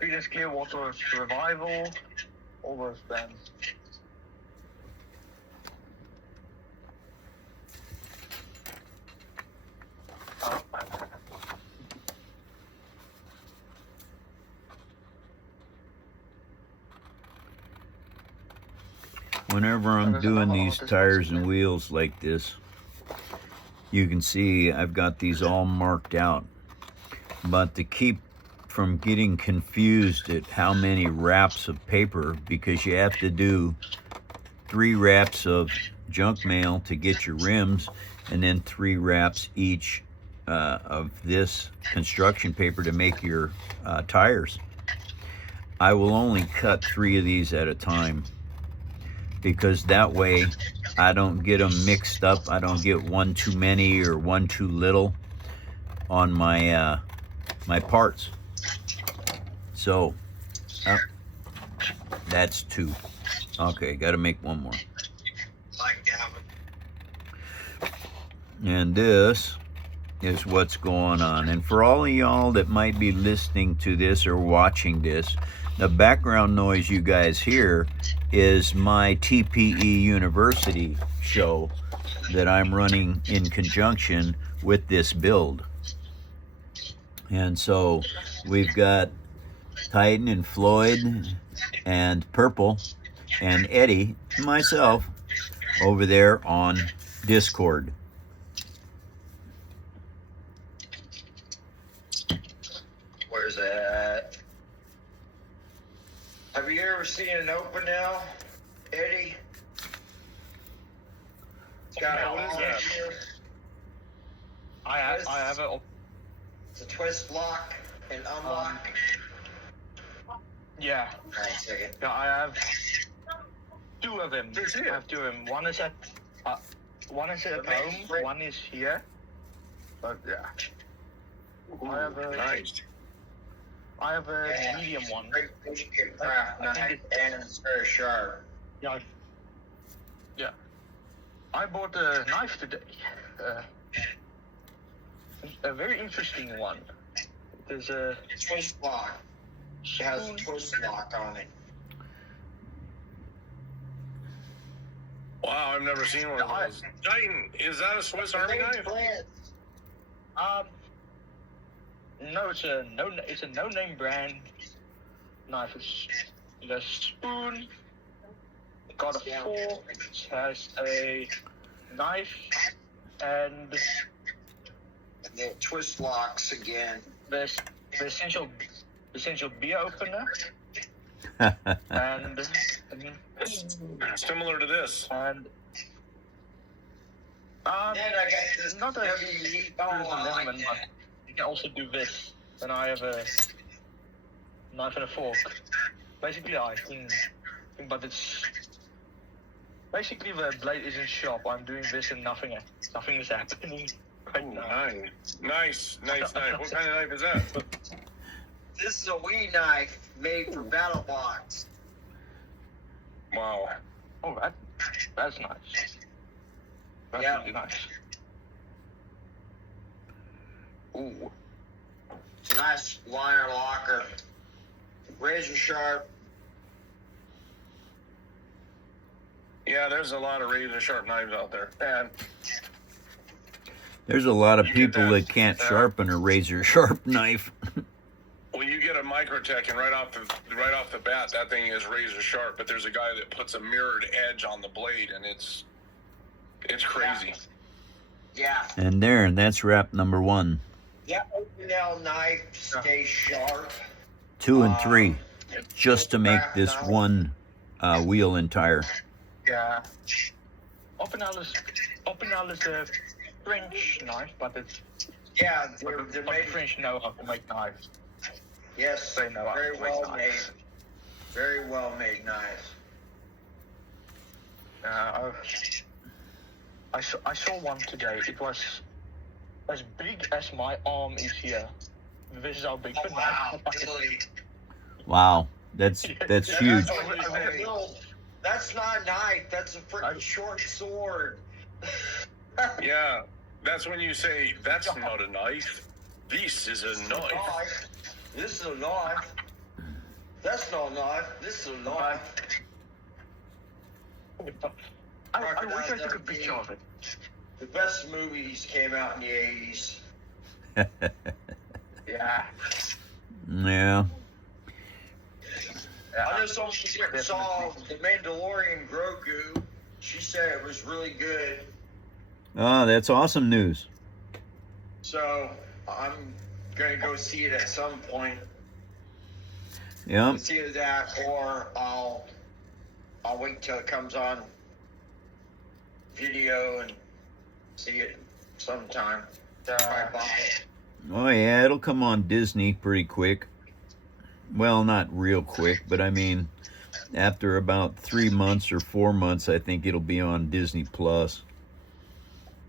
Creedence Clearwater Revival, overspend. Whenever I'm doing these tires and wheels like this, you can see I've got these all marked out. But to keep from getting confused at how many wraps of paper, because you have to do 3 wraps of junk mail to get your rims, and then 3 wraps each of this construction paper to make your tires. I will only cut 3 of these at a time, because that way I don't get them mixed up. I don't get one too many or one too little on my my parts. So that's 2. Okay, got to make 1 more. And this is what's going on. And for all of y'all that might be listening to this or watching this, the background noise you guys hear is my TPE University show that I'm running in conjunction with this build. And so we've got Titan and Floyd and Purple and Eddie, myself, over there on Discord. Where's that? Have you ever seen an open now, Eddie? What is that? I have a. It's a twist lock and unlock. Yeah. Hang on a second. Yeah, I have 2 of them. I have 2 of them. One is at home. One is here. But yeah. Ooh, I have a nice. I have a medium one. Great intricate craft knife, and it's very sharp. Yeah. Yeah. I bought a knife today. A very interesting one. There's a twist lock. It has a twist lock on it. Wow, I've never seen one of those. Titan, is that a Swiss Army knife? No, it's a no-name brand knife. It's a spoon. It got a fork. It has a knife and the twist locks again. the essential beer opener. and Similar to this. And then I got this not a heavy meatball lemon, but you can also do this. Then I have a knife and a fork. Basically, I think, but it's basically the blade isn't sharp. I'm doing this and nothing is happening right now. Nice knife. What kind of knife is that? This is a wee knife made for battle box. Wow. Oh, that's nice. That's Yeah. really nice. Ooh. It's a nice wire locker. Razor sharp. Yeah, there's a lot of razor sharp knives out there. And There's a lot of people that can't sharpen a razor sharp knife. well, you get a Microtech, and right off the bat, that thing is razor sharp. But there's a guy that puts a mirrored edge on the blade, and it's crazy. Yeah. And that's wrap number 1. Yeah, open nail knife stays sharp. 2 and 3, just to make this one wheel and tire. Yeah. Opinel is a French knife, but it's Yeah, they're but made. French know how to make knives. Yes, They know how to very make well knives. made. Very well made knives. I saw one today. It was as big as my arm is here. This is how big the Wow, knife is. really? Wow, that's huge. That's not a knife. That's a freaking short sword. Yeah, that's when you say that's not a knife. This is a knife. This is a knife. That's not a knife. This is a knife. I wish I took a picture of it. The best movies came out in the 80s. Yeah. Yeah. I know someone saw The Mandalorian Grogu. She said it was really good. Oh, that's awesome news. So I'm gonna go see it at some point. Yeah. It's either that or I'll wait till it comes on video and see it sometime. Probably buy it. Oh yeah, it'll come on Disney pretty quick. Well, not real quick, but I mean, after about 3 months or 4 months, I think it'll be on Disney Plus.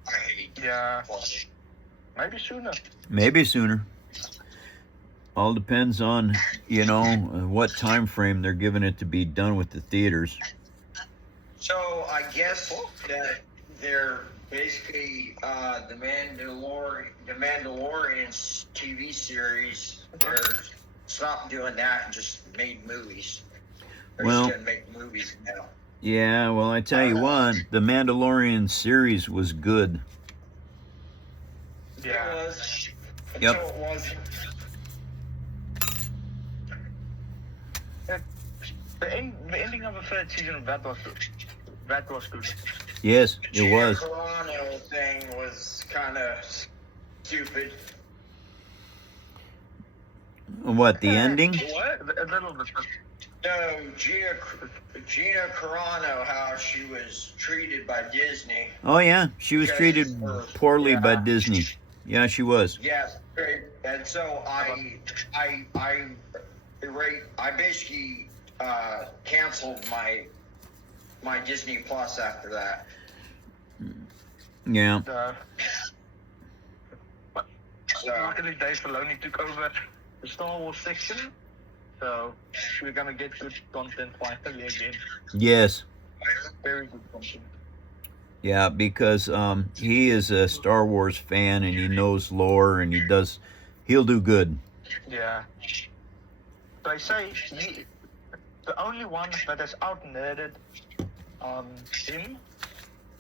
I hate Yeah. Maybe sooner. Maybe sooner. All depends on, you know, what time frame they're giving it to be done with the theaters. So I guess that they're basically the Mandalorian's TV series. They're stopped doing that and just made movies. They're Well- just gonna make movies now. Yeah, well, I tell you what, the Mandalorian series was good. Yeah. It was. Yep. Until it wasn't. The ending of the third season of that was good. That was good. Yes, it Gina was. Carano thing was kind of stupid. What, the ending? What? A little bit. No, Gina Carano, how she was treated by Disney. Oh yeah, she was treated poorly by Disney. Yeah, she was. Yes, and so I basically canceled my Disney Plus after that. Yeah. So Luckily, Dave Filoni took over the Star Wars section, so we're gonna get good content finally again. Yes. Very good content. Yeah, because he is a Star Wars fan and he knows lore and he'll do good. Yeah. They say the only one that has out-nerded him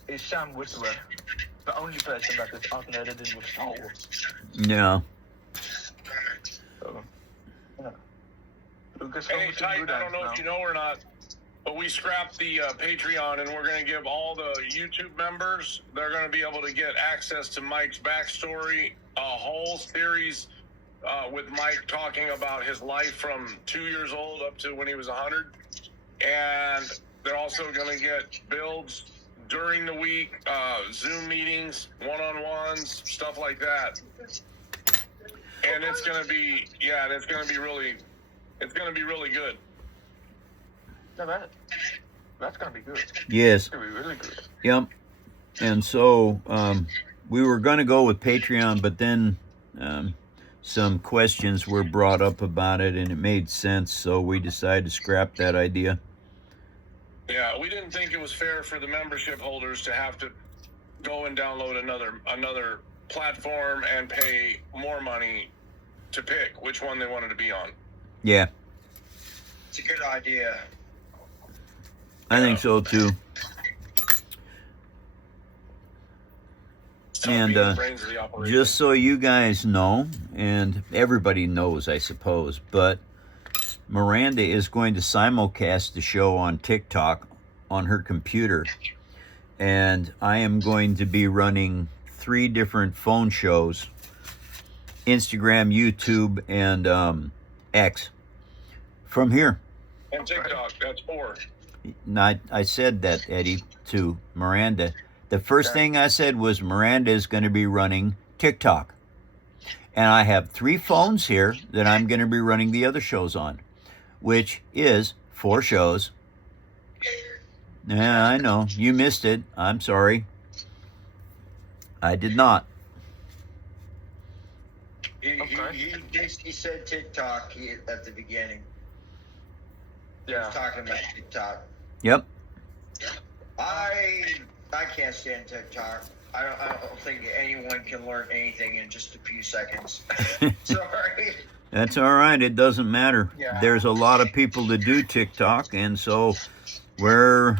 is Sam Witwer. The only person that has out-nerded him with Star Wars. Yeah. So, yeah. Lucas Hey, Titan, I don't know if you know or not, but we scrapped the Patreon, and we're going to give all the YouTube members, they're going to be able to get access to Mike's backstory, a whole series with Mike talking about his life from 2 years old up to when he was 100. And they're also going to get builds during the week, Zoom meetings, one-on-ones, stuff like that. And it's going to be, and it's going to be really good. No, that's gonna be good. Yes. It's gonna be really good. Yep. And so we were going to go with Patreon, but then some questions were brought up about it, and it made sense, so we decided to scrap that idea. Yeah, we didn't think it was fair for the membership holders to have to go and download another platform and pay more money to pick which one they wanted to be on. Yeah, it's a good idea. I think so too. And just so you guys know, and everybody knows, I suppose, but Miranda is going to simulcast the show on TikTok on her computer, and I am going to be running 3 different phone shows: Instagram, YouTube, and X from here. And TikTok, that's 4. I said that, Eddie, to Miranda. The first thing I said was Miranda is going to be running TikTok. And I have 3 phones here that I'm going to be running the other shows on, which is 4 shows. Yeah, I know. You missed it. I'm sorry. I did not. He said TikTok at the beginning. He Yeah. was talking about TikTok. Yep. I can't stand TikTok. I don't think anyone can learn anything in just a few seconds. Sorry. That's all right. It doesn't matter. Yeah. There's a lot of people that do TikTok, and so we're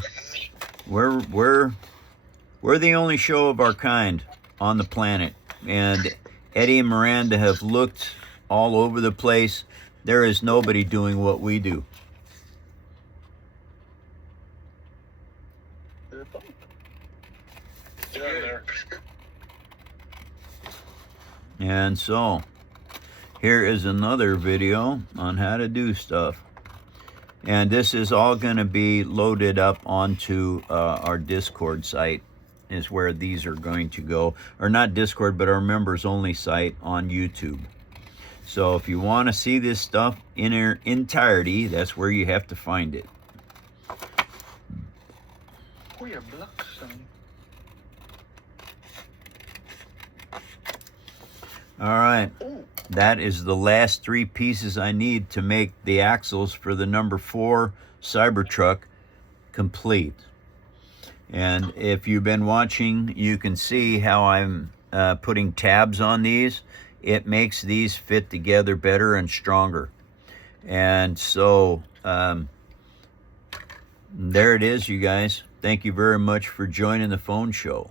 the only show of our kind on the planet. And Eddie and Miranda have looked all over the place. There is nobody doing what we do. Yeah, there. And so, here is another video on how to do stuff. And this is all going to be loaded up onto our Discord site, is where these are going to go. Or not Discord, but our members only site on YouTube. So if you want to see this stuff in their entirety, that's where you have to find it. Goeie bliksem. All right. That is the last 3 pieces I need to make the axles for the number 4 Cybertruck complete. And if you've been watching, you can see how I'm putting tabs on these. It makes these fit together better and stronger. And so there it is, you guys. Thank you very much for joining the phone show.